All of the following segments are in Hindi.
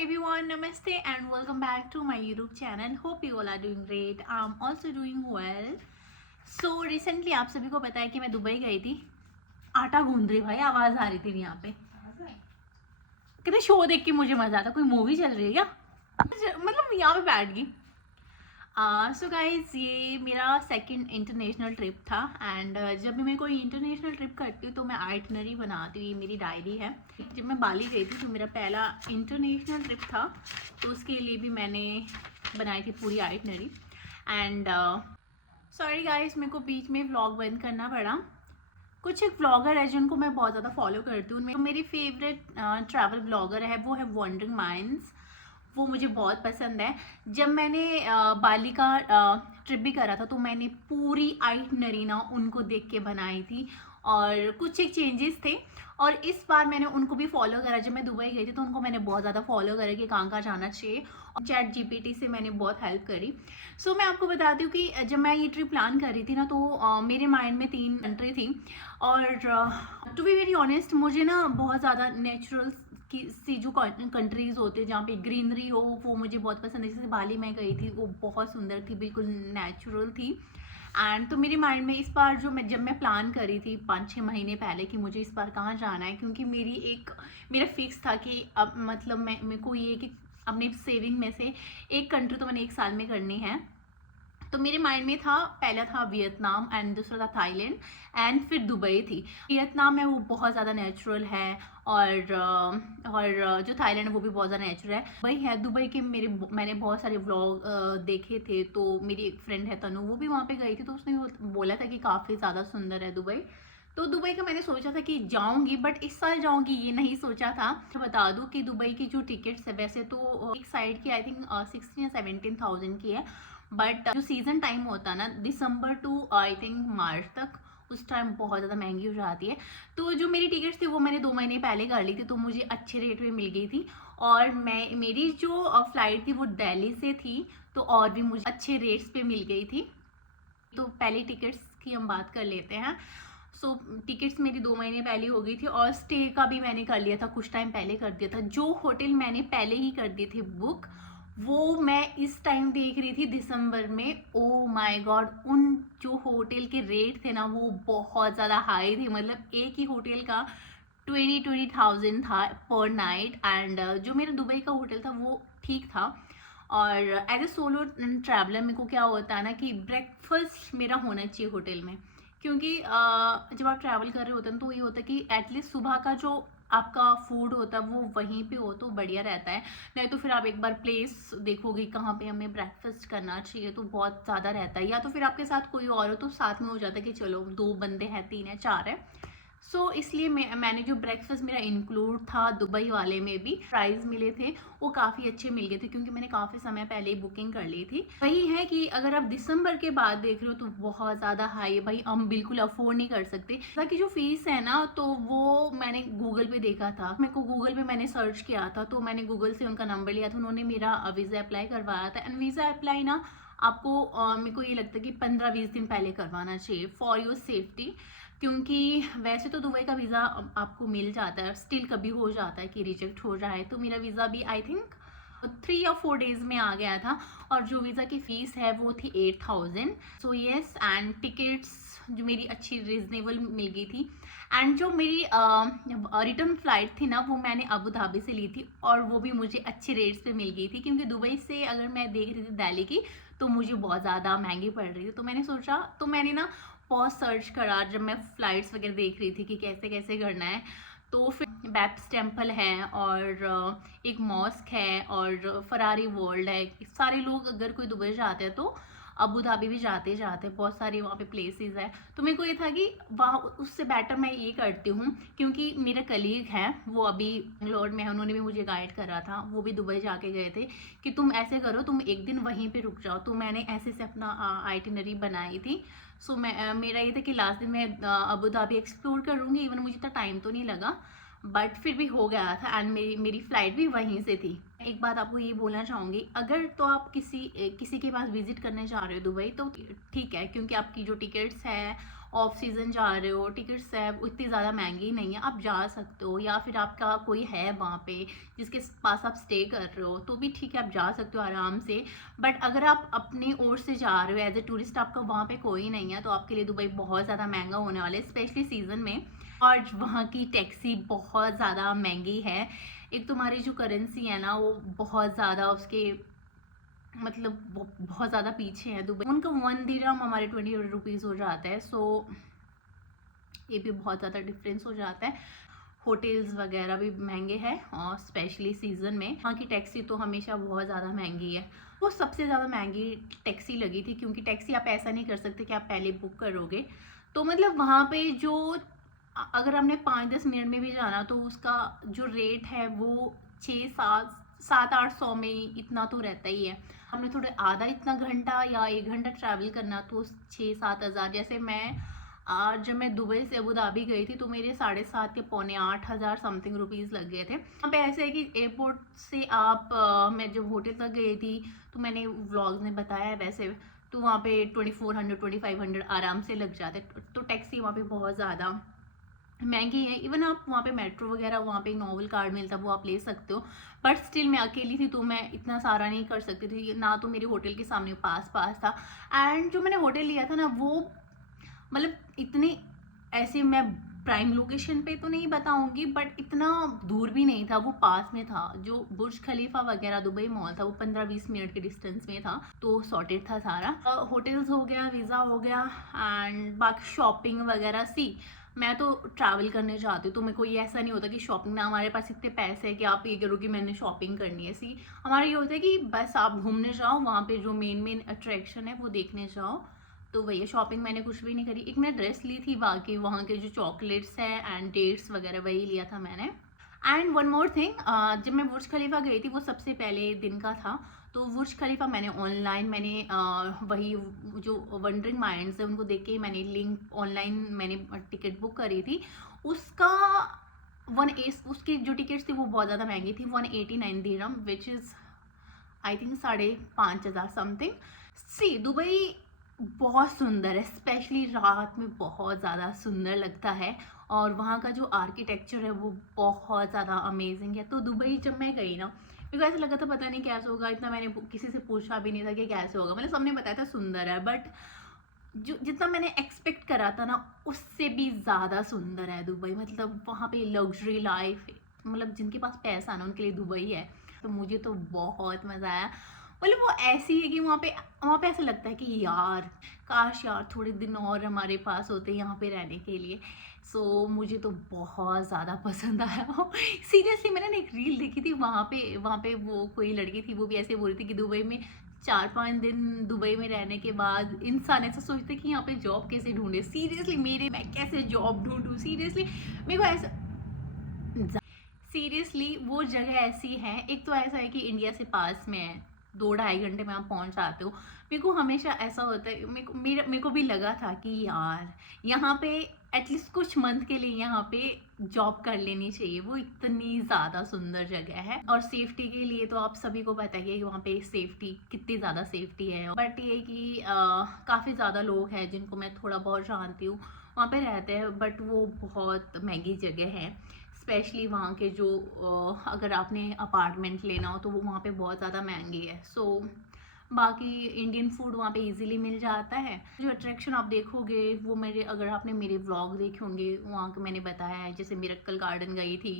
everyone, namaste and welcome back to my YouTube channel. Hope you all are doing great. I'm also doing well. So recently आप सभी को पता है कि मैं दुबई गई थी. आटा गूंद रही भाई, आवाज आ रही थी यहाँ पे. कितने शो देख के मुझे मजा आता. कोई मूवी चल रही है क्या? मतलब यहाँ पे बैठ गई. सो गाइज, ये मेरा सेकंड इंटरनेशनल ट्रिप था. एंड जब भी मैं कोई इंटरनेशनल ट्रिप करती हूँ तो मैं आइटनरी बनाती हूँ. ये मेरी डायरी है. जब मैं बाली गई थी तो मेरा पहला इंटरनेशनल ट्रिप था, तो उसके लिए भी मैंने बनाई थी पूरी आइटनरी. एंड सॉरी गाइज, मेरे को बीच में व्लॉग बंद करना पड़ा. कुछ एक व्लॉगर है जिनको मैं बहुत ज़्यादा फॉलो करती हूँ. मेरी फेवरेट ट्रैवल व्लॉगर है, वो है वॉन्डरिंग माइंड्स. वो मुझे बहुत पसंद है. जब मैंने बाली का ट्रिप भी करा था तो मैंने पूरी आइटनरी ना उनको देख के बनाई थी, और कुछ एक चेंजेस थे. और इस बार मैंने उनको भी फॉलो करा. जब मैं दुबई गई थी तो उनको मैंने बहुत ज़्यादा फॉलो करा कि कहाँ जाना चाहिए, और चैट जीपीटी से मैंने बहुत हेल्प करी. सो मैं आपको बताती हूँ कि जब मैं ये ट्रिप प्लान कर रही थी ना, तो मेरे माइंड में 3 कंट्री थी. और टू बी वेरी ऑनेस्ट, मुझे ना बहुत ज़्यादा नेचुरल की सी जो कंट्रीज़ होते हैं जहाँ पे ग्रीनरी हो, वो मुझे बहुत पसंद है. जैसे बाली में गई थी, वो बहुत सुंदर थी, बिल्कुल नेचुरल थी. एंड तो मेरे माइंड में इस बार जब मैं प्लान करी थी 5-6 महीने पहले कि मुझे इस बार कहाँ जाना है, क्योंकि मेरा फिक्स था कि अब मतलब मेरे को ये कि अपनी सेविंग में से एक कंट्री तो मैंने 1 साल में करनी है. तो मेरे माइंड में था, पहला था वियतनाम एंड दूसरा था थाईलैंड एंड फिर दुबई थी. वियतनाम है वो बहुत ज़्यादा नेचुरल है, और जो थाईलैंड है वो भी बहुत ज़्यादा नेचुरल है. दुबई है, दुबई के मैंने बहुत सारे व्लॉग देखे थे. तो मेरी एक फ्रेंड है तनु, वो भी वहाँ पे गई थी, तो उसने बोला था कि काफ़ी ज़्यादा सुंदर है दुबई. तो दुबई का मैंने सोचा था कि जाऊंगी, बट इस साल जाऊंगी ये नहीं सोचा था. तो बता दूं कि दुबई की जो टिकट्स है, वैसे तो एक साइड की आई थिंक 16 या 17,000 की है. बट जो सीज़न टाइम होता है ना, December two I think March तक, उस टाइम बहुत ज़्यादा महंगी हो जाती है. तो जो मेरी टिकट्स थी वो मैंने 2 महीने पहले कर ली थी, तो मुझे अच्छे रेट में मिल गई थी. और मेरी जो फ्लाइट थी वो दिल्ली से थी, तो और भी मुझे अच्छे रेट्स पे मिल गई थी. तो पहले टिकट्स की हम बात कर लेते हैं. सो टिकट्स मेरी 2 महीने पहले हो गई थी, और स्टे का भी मैंने कर लिया था, कुछ टाइम पहले कर दिया था. जो होटल मैंने पहले ही कर दिए थे बुक, वो मैं इस टाइम देख रही थी दिसंबर में. ओ माय गॉड, उन जो होटल के रेट थे ना वो बहुत ज़्यादा हाई थे. मतलब एक ही होटल का 20,000 था पर नाइट. एंड जो मेरा दुबई का होटल था वो ठीक था. और एज ए सोलो ट्रैवलर मेरे को क्या होता है ना कि ब्रेकफास्ट मेरा होना चाहिए होटल में, क्योंकि जब आप ट्रैवल कर रहे होते हैं तो ये होता है कि एटलीस्ट सुबह का जो आपका फूड होता है वो वहीं पे हो तो बढ़िया रहता है. नहीं तो फिर आप एक बार प्लेस देखोगे कहाँ पे हमें ब्रेकफास्ट करना चाहिए, तो बहुत ज़्यादा रहता है. या तो फिर आपके साथ कोई और हो तो साथ में हो जाता है कि चलो 2 बंदे हैं, 3 है, 4 है. सो इसलिए मैंने जो ब्रेकफास्ट मेरा इंक्लूड था दुबई वाले में भी, प्राइस मिले थे वो काफ़ी अच्छे मिल गए थे, क्योंकि मैंने काफ़ी समय पहले ही बुकिंग कर ली थी. वही है कि अगर आप दिसंबर के बाद देख रहे हो तो बहुत ज़्यादा हाई है भाई, हम बिल्कुल अफोर्ड नहीं कर सकते. बाकी जो फीस है ना, तो वो मैंने गूगल पे देखा था. मेरे को गूगल पे मैंने सर्च किया था, तो मैंने गूगल से उनका नंबर लिया था. उन्होंने मेरा वीज़ा अप्लाई करवाया था. एंड वीज़ा अप्लाई ना आपको मेरे को ये लगता है कि 15-20 दिन पहले करवाना चाहिए फॉर योर सेफ्टी, क्योंकि वैसे तो दुबई का वीज़ा आपको मिल जाता है, स्टिल कभी हो जाता है कि रिजेक्ट हो जाए. तो मेरा वीज़ा भी आई थिंक 3 या 4 डेज़ में आ गया था. और जो वीज़ा की फ़ीस है वो थी 8,000. सो येस, एंड टिकट्स जो मेरी अच्छी रीजनेबल मिल गई थी. एंड जो मेरी रिटर्न फ्लाइट थी ना, वो मैंने अबू धाबी से ली थी, और वो भी मुझे अच्छे रेट्स पे मिल गई थी, क्योंकि दुबई से अगर मैं देख रही थी दिल्ली की तो मुझे बहुत ज़्यादा महंगी पड़ रही थी. तो मैंने सोचा, तो मैंने ना बहुत सर्च करा जब मैं फ़्लाइट्स वगैरह देख रही थी कि कैसे कैसे करना है. तो फिर बैप्स टेम्पल है, और एक मॉस्क है, और फरारी वर्ल्ड है. सारे लोग अगर कोई दुबई जाते हैं तो अबू धाबी भी जाते बहुत सारी वहाँ पे प्लेसेस है. तो मेरे को ये था कि वहाँ उससे बेटर मैं ये करती हूँ, क्योंकि मेरा कलीग है वो अभी बेंगलोर में है, उन्होंने भी मुझे गाइड करा था. वो भी दुबई जाके गए थे कि तुम ऐसे करो, तुम एक दिन वहीं पे रुक जाओ. तो मैंने ऐसे से अपना आइटिनरी बनाई थी. सो मेरा ये था कि लास्ट दिन मैं अबू धाबी एक्सप्लोर करूँगी. इवन मुझे इतना टाइम तो नहीं लगा, बट फिर भी हो गया था. एंड मेरी फ़्लाइट भी वहीं से थी. एक बात आपको ये बोलना चाहूँगी, अगर तो आप किसी के पास विजिट करने जा रहे हो दुबई, तो ठीक है, क्योंकि आपकी जो टिकट्स है ऑफ सीज़न जा रहे हो, टिकट्स है इतनी ज़्यादा महंगी नहीं है, आप जा सकते हो। या फिर आपका कोई है वहाँ पे जिसके पास आप स्टे कर रहे हो तो भी ठीक है, आप जा सकते हो आराम से। बट अगर आप अपनी ओर से जा रहे हो एज ए टूरिस्ट, आपका वहाँ पे कोई नहीं है, तो आपके लिए दुबई बहुत ज़्यादा महंगा होने वाला है, स्पेशली सीज़न में। और वहाँ की टैक्सी बहुत ज़्यादा महंगी है। एक तुम्हारी जो करेंसी है ना वो बहुत ज़्यादा उसके मतलब बहुत ज़्यादा पीछे है दुबई। उनका 1 दिरहम हमारे 20 रुपीज़ हो जाता है। सो ये भी बहुत ज़्यादा डिफरेंस हो जाता है। होटल्स वगैरह भी महंगे हैं और स्पेशली सीज़न में। वहाँ की टैक्सी तो हमेशा बहुत ज़्यादा महंगी है। वो सबसे ज़्यादा महंगी टैक्सी लगी थी, क्योंकि टैक्सी आप ऐसा नहीं कर सकते कि आप पहले बुक करोगे। तो मतलब वहाँ पे जो अगर हमने 5-10 मिनट में भी जाना तो उसका जो रेट है वो 6-7-800 में इतना तो रहता ही है। हमने थोड़े आधा इतना घंटा या 1 घंटा ट्रैवल करना तो 6-7 हज़ार। जैसे मैं जब मैं दुबई से अबू धाबी गई थी तो मेरे 7.5 या पौने 8 हज़ार समथिंग रुपीज़ लग गए थे। वहाँ पे ऐसे है कि एयरपोर्ट से आप मैं जब होटल तक गई थी तो मैंने व्लॉग्स में बताया है वैसे, तो वहाँ पे 2400-2500 आराम से लग जाते। तो टैक्सी वहाँ पे बहुत ज़्यादा महंगी है। इवन आप वहाँ पे मेट्रो वगैरह, वहाँ पे नोवेल कार्ड मिलता है वो आप ले सकते हो। बट स्टिल मैं अकेली थी तो मैं इतना सारा नहीं कर सकती थी ना, तो मेरे होटल के सामने पास था। एंड जो मैंने होटल लिया था ना वो मतलब इतने ऐसे मैं प्राइम लोकेशन पे तो नहीं बताऊंगी, बट इतना दूर भी नहीं था, वो पास में था। जो बुर्ज खलीफा वगैरह दुबई मॉल था वो 15-20 मिनट के डिस्टेंस में था, तो सॉर्टेड था सारा। होटल्स हो गया, वीज़ा हो गया, एंड बाकी शॉपिंग वगैरह सी। मैं तो ट्रैवल करने जाती हूँ तो मेरे को ये ऐसा नहीं होता कि शॉपिंग ना, हमारे पास इतने पैसे हैं कि आप ये करो कि मैंने शॉपिंग करनी है। सी हमारा ये होता है कि बस आप घूमने जाओ, वहाँ पे जो मेन अट्रैक्शन है वो देखने जाओ। तो भैया शॉपिंग मैंने कुछ भी नहीं करी। एक मैं ड्रेस ली थी, बाकी वहाँ के जो चॉकलेट्स हैं एंड डेट्स वगैरह वही लिया था मैंने। एंड वन मोर थिंग, जब मैं बुर्ज खलीफा गई थी वो सबसे पहले दिन का था, तो बुर्ज खलीफा मैंने ऑनलाइन वही जो वंडरिंग माइंड्स है उनको देख के मैंने लिंक ऑनलाइन मैंने टिकट बुक करी थी। उसका उसकी जो टिकट्स थी वो बहुत ज़्यादा महंगी थी, 189 दिरहम, which is I think 5,500 something. See Dubai बहुत सुंदर है, स्पेशली रात में बहुत ज़्यादा सुंदर लगता है। और वहाँ का जो आर्किटेक्चर है वो बहुत ज़्यादा अमेजिंग है। तो दुबई जब मैं गई ना, मेरे को ऐसा लगा था पता नहीं कैसे होगा, इतना मैंने किसी से पूछा भी नहीं था कि कैसे होगा। मतलब सबने बताया था सुंदर है, बट जो जितना मैंने एक्सपेक्ट करा था ना उससे भी ज़्यादा सुंदर है दुबई। मतलब वहाँ पे लग्जरी लाइफ, मतलब जिनके पास पैसा ना उनके लिए दुबई है। तो मुझे तो बहुत मज़ा आया। मतलब वो ऐसी है कि वहाँ पे ऐसा लगता है कि यार काश यार थोड़े दिन और हमारे पास होते यहाँ पे रहने के लिए। सो मुझे तो बहुत ज़्यादा पसंद आया। सीरियसली मैंने ना एक रील देखी थी, वहाँ पे वो कोई लड़की थी, वो भी ऐसे बोल रही थी कि दुबई में 4-5 दिन दुबई में रहने के बाद इंसान ऐसा सोचते कि यहाँ पे जॉब कैसे ढूंढे। सीरियसली मैं कैसे जॉब ढूंढूँ, सीरियसली मेरे को ऐसा, सीरियसली वो जगह ऐसी है। एक तो ऐसा है कि इंडिया से पास में है, 2-2.5 घंटे में आप पहुंच जाते हो। मेरे को हमेशा ऐसा होता है, मेरे को भी लगा था कि यार यहाँ पे एटलीस्ट कुछ मंथ के लिए यहाँ पे जॉब कर लेनी चाहिए। वो इतनी ज़्यादा सुंदर जगह है। और सेफ्टी के लिए तो आप सभी को पता है कि वहाँ पे सेफ्टी कितनी ज़्यादा सेफ्टी है। बट ये कि काफ़ी ज़्यादा लोग हैं जिनको मैं थोड़ा बहुत जानती हूँ वहाँ पे रहते हैं, बट वो बहुत महंगी जगह है। स्पेशली वहाँ के जो अगर आपने अपार्टमेंट लेना हो तो वो वहाँ पे बहुत ज़्यादा महंगी है। सो बाकी इंडियन फूड वहाँ पे इजीली मिल जाता है। जो अट्रैक्शन आप देखोगे वो अगर आपने मेरे व्लॉग देखे होंगे वहाँ के मैंने बताया है। जैसे मिरेकल गार्डन गई थी,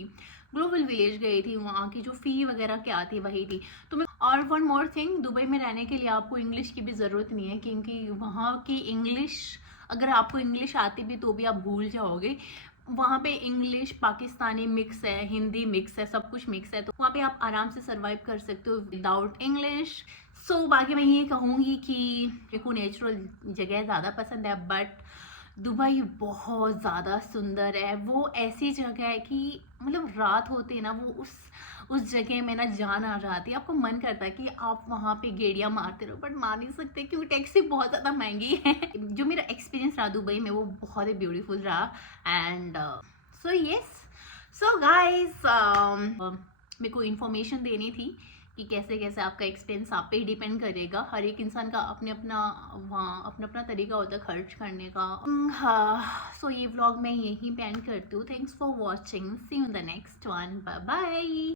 ग्लोबल विलेज गई थी, वहाँ की जो फ़ी वगैरह क्या थी वही थी। तो मैं और वन मोर थिंग, दुबई में रहने के लिए आपको इंग्लिश की भी ज़रूरत नहीं है, क्योंकि वहाँ की इंग्लिश, अगर आपको इंग्लिश आती भी तो भी आप भूल जाओगे। वहाँ पे इंग्लिश पाकिस्तानी मिक्स है, हिंदी मिक्स है, सब कुछ मिक्स है, तो वहाँ पे आप आराम से सर्वाइव कर सकते हो विदाउट इंग्लिश। सो बाकी मैं ये कहूँगी कि मेरे को नेचुरल जगह ज़्यादा पसंद है, बट दुबई बहुत ज़्यादा सुंदर है। वो ऐसी जगह है कि मतलब रात होते हैं ना वो उस जगह में ना जान आ जाती है। आपको मन करता है कि आप वहाँ पे गेड़ियाँ मारते रहो, बट मार नहीं सकते क्योंकि टैक्सी बहुत ज़्यादा महंगी है। जो मेरा एक्सपीरियंस रहा दुबई में वो बहुत ही ब्यूटीफुल रहा। And so yes, so guys मेरे को इन्फॉर्मेशन देनी थी कि कैसे कैसे आपका एक्सपेंस आप पे ही डिपेंड करेगा। हर एक इंसान का अपने अपना वहाँ अपना अपना तरीका होता है खर्च करने का। हाँ, सो ये व्लॉग मैं यहीं पे एंड करती हूँ। Thanks for watching, see you in the next one, bye bye.